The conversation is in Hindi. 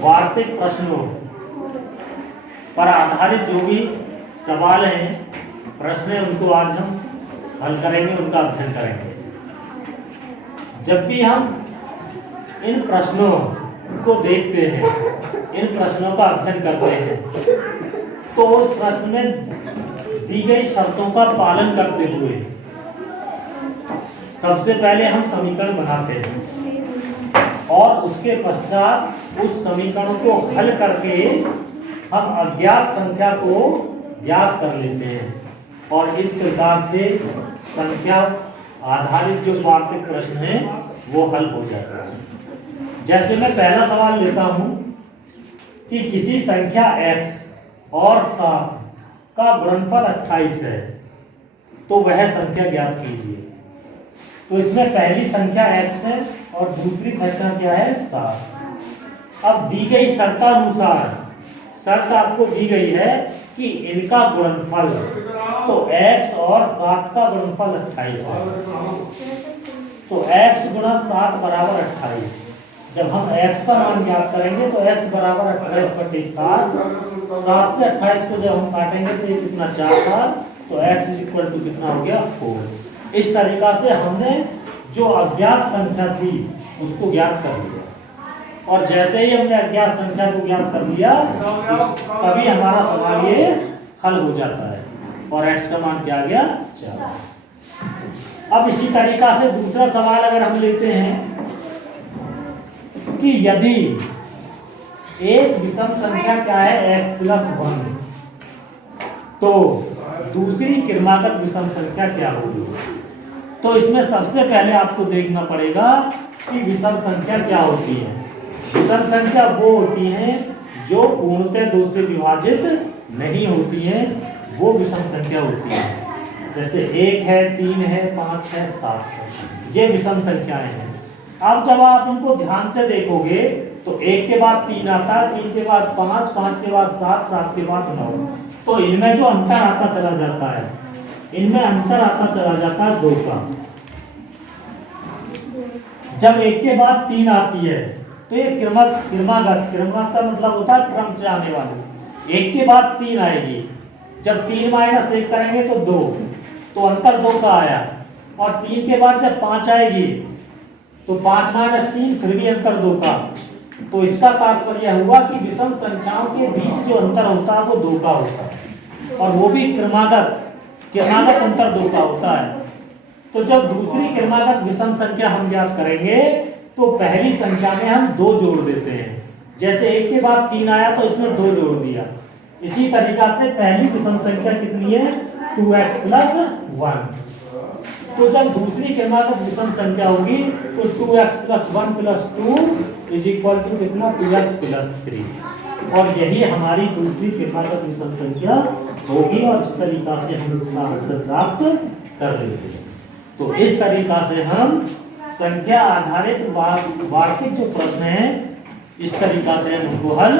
वार्तिक प्रश्नों पर आधारित जो भी सवाल हैं, प्रश्न हैं, उनको आज हम हल करेंगे, उनका अध्ययन करेंगे। जब भी हम इन प्रश्नों को देखते हैं, इन प्रश्नों का अध्ययन करते हैं, तो उस प्रश्न में दी गई शर्तों का पालन करते हुए सबसे पहले हम समीकरण बनाते हैं और उसके पश्चात उस समीकरण को हल करके हम अज्ञात संख्या को ज्ञात कर लेते हैं और इस प्रकार से संख्या आधारित जो वार्तिक प्रश्न है वो हल हो जाता है। जैसे मैं पहला सवाल लेता हूं कि किसी संख्या x और 7 का गुणनफल 28 है, तो वह संख्या ज्ञात कीजिए। तो इसमें पहली संख्या x है और दूसरी संख्या क्या है 7। अब दी गई शर्तानुसार शर्त आपको दी गई है कि इनका गुणनफल, तो x और 7 का गुणनफल 28 है, तो x गुणा 7 बराबर 28। जब हम x का मान ज्ञात करेंगे तो x बराबर 28/7, 7 से 28 को जब हम काटेंगे तो ये कितना 4 था, तो x इक्वल टू कितना हो गया 4। इस तरीका से हमने जो अज्ञात संख्या थी उसको ज्ञात कर लिया, और जैसे ही हमने अज्ञात संख्या को ज्ञात कर लिया तभी हमारा सवाल ये हल हो जाता है और x का मान क्या आ गया 4। अब इसी तरीका से दूसरा सवाल अगर हम लेते हैं कि यदि एक विषम संख्या क्या है x+1, तो दूसरी क्रमागत विषम संख्या क्या होगी। तो इसमें सबसे पहले आपको देखना पड़ेगा कि विषम संख्या क्या होती है। विषम संख्या वो होती है जो पूर्णतः 2 से विभाजित नहीं होती है, वो विषम संख्या होती है। जैसे 1 है, 3 है, 5 है, 7 है, ये विषम संख्याएं हैं। अब जब आप इनको ध्यान से देखोगे तो 1 के बाद 3 आता है, 3 के बाद 5, 5 के बाद 7, 7 के बाद 9, तो इनमें जो अंतर आता चला जाता है, इनमें अंतर आता चला जाता है 2 का। जब 1 के बाद 3 आती है तो ये क्रमागत का मतलब होता है क्रम से आने वाली। 1 के बाद 3 आएगी, जब 3 - 1 करेंगे तो 2, तो अंतर 2 का आया। और 3 के बाद जब 5 आएगी तो 5 - 3 फिर भी अंतर 2 का। तो इसका तात्पर्य हुआ कि विषम संख्याओं के बीच जो अंतर होता है वो 2 का होता है, और वो भी क्रमागत अंतर 2 का होता है। तो जब दूसरी क्रमागत विषम संख्या हम ज्ञात करेंगे तो पहली संख्या में हम 2 जोड़ देते हैं। जैसे 1 के बाद 3 आया तो इसमें 2 जोड़ दिया। इसी तरीका से पहली विषम संख्या कितनी है 2x+1। तो जब दूसरी क्रमागत विषम संख्या होगी तो 2x+1+2 = कितना 2x+3, और यही हमारी दूसरी क्रमागत विषम संख्या होगी। और इस तरीका से हम इसका आंसर प्राप्त कर लेते हैं। तो इस तरीका से हम संख्या आधारित वार्तिक जो प्रश्न हैं, इस तरीका से हम उनको हल